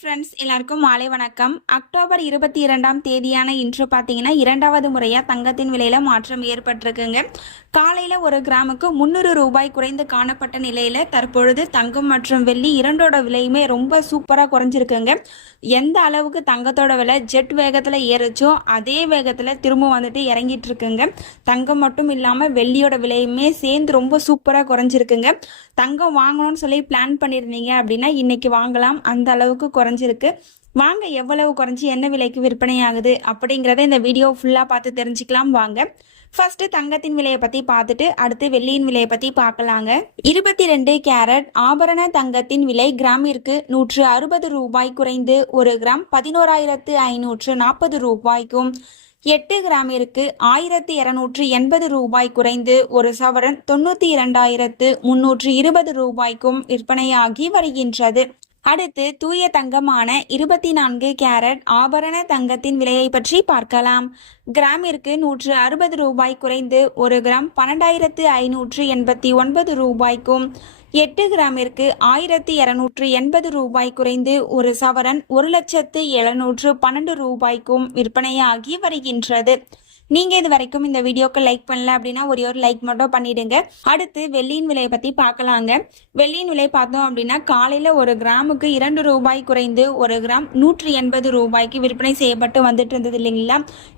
Friends, எல்லாருக்கும் மாலை வணக்கம். அக்டோபர் 22ஆம் தேதியான இன்று பார்த்தீங்கன்னா இரண்டாவது முறையாக தங்கத்தின் விலையில் மாற்றம் ஏற்பட்டிருக்குங்க. காலையில் ஒரு கிராமுக்கு 300 ரூபாய் குறைந்து காணப்பட்ட நிலையில் தற்பொழுது தங்கம் மற்றும் வெள்ளி இரண்டோட விலையுமே ரொம்ப சூப்பராக குறைஞ்சிருக்குங்க. எந்த அளவுக்கு தங்கத்தோட விலை ஜெட் வேகத்தில் ஏறுச்சோ அதே வேகத்தில் திரும்ப வந்துட்டு இறங்கிட்டு இருக்குங்க. தங்கம் மட்டும் இல்லாமல் வெள்ளியோட விலையுமே சேர்ந்து ரொம்ப சூப்பராக குறைஞ்சிருக்குங்க. தங்கம் வாங்கணும்னு சொல்லி பிளான் பண்ணியிருந்தீங்க அப்படின்னா இன்னைக்கு வாங்கலாம், அந்த அளவுக்கு குறைஞ்சிருக்கு. வாங்க எவ்வளவு குறைஞ்சி என்ன விலைக்கு விற்பனை ஆகுது அப்படிங்கிறத இந்த வீடியோ ஃபுல்லாக பார்த்து தெரிஞ்சுக்கலாம். வாங்க ஃபர்ஸ்ட் தங்கத்தின் விலையை பற்றி பார்த்துட்டு அடுத்து வெள்ளியின் விலையை பற்றி பார்க்கலாங்க. 22 கேரட் ஆபரண தங்கத்தின் விலை கிராமிற்கு 160 ரூபாய் குறைந்து 1 கிராம் 11,540 ரூபாய்க்கும், 8 கிராமிற்கு 1,280 ரூபாய் குறைந்து 1 சவரன் 92,320 ரூபாய்க்கும் விற்பனையாகி வருகின்றது. அடுத்து தூய தங்கமான 24 கேரட் ஆபரண தங்கத்தின் விலையை பற்றி பார்க்கலாம். கிராமிற்கு 160 ரூபாய் குறைந்து 1 கிராம் 12,589 ரூபாய்க்கும், 8 கிராமிற்கு 1,280 ரூபாய் குறைந்து 1 சவரன் 1,712 ரூபாய்க்கும் விற்பனையாகி வருகின்றது. நீங்க இது வரைக்கும் இந்த வீடியோக்கு லைக் பண்ணல அப்படின்னா ஒரே ஒரு லைக் மட்டும் பண்ணிடுங்க. அடுத்து வெள்ளியின் விலையை பத்தி பார்க்கலாங்க. வெள்ளியின் விலை பார்த்தோம் அப்படின்னா காலையில ஒரு கிராமுக்கு 2 ரூபாய் குறைந்து 1 கிராம் 180 ரூபாய்க்கு விற்பனை செய்யப்பட்டு வந்துட்டு இருந்தது இல்லைங்களா.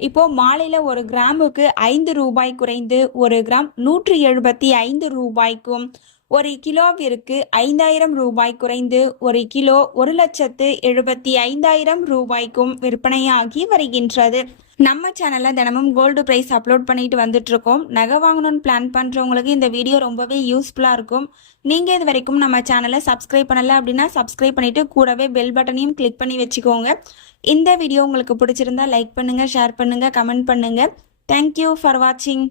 இப்போ மாலையில ஒரு கிராமுக்கு 5 ரூபாய் குறைந்து 1 கிராம் 175 ரூபாய்க்கும், 1 கிலோவிற்கு 5,000 ரூபாய் குறைந்து 1 கிலோ 1,75,000 ரூபாய்க்கும் விற்பனையாகி வருகின்றது. நம்ம சேனல்ல தினமும் கோல்டு பிரைஸ் அப்லோட் பண்ணிட்டு வந்துட்டு இருக்கோம். நகை வாங்கணும்னு பிளான் பண்றவங்களுக்கு இந்த வீடியோ ரொம்பவே யூஸ்ஃபுல்லா இருக்கும். நீங்க இது வரைக்கும் நம்ம சேனலை சப்ஸ்கிரைப் பண்ணல அப்படின்னா சப்ஸ்கிரைப் பண்ணிட்டு கூடவே பெல் பட்டனையும் கிளிக் பண்ணி வச்சுக்கோங்க. இந்த வீடியோ உங்களுக்கு பிடிச்சிருந்தா லைக் பண்ணுங்க, ஷேர் பண்ணுங்க, கமெண்ட் பண்ணுங்க. தேங்க்யூ ஃபார் வாட்சிங்.